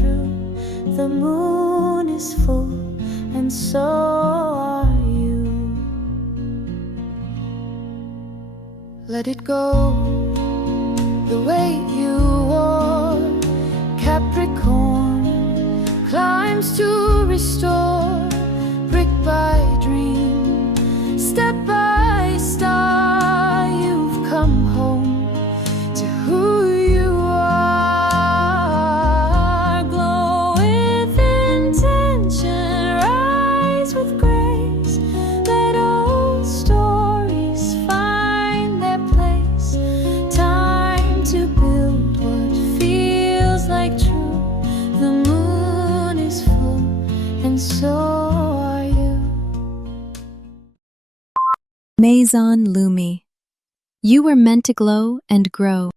true. The moon is full, and so are you. Let it go the way you are. Capricorn climbs to restore, brick by dream, step by star. You've come home to who you are. Glow with intention, rise with grace. Let old stories find their place. Time to build what feels like true. The moon is full, and so are you. Maison Lumi. You were meant to glow and grow.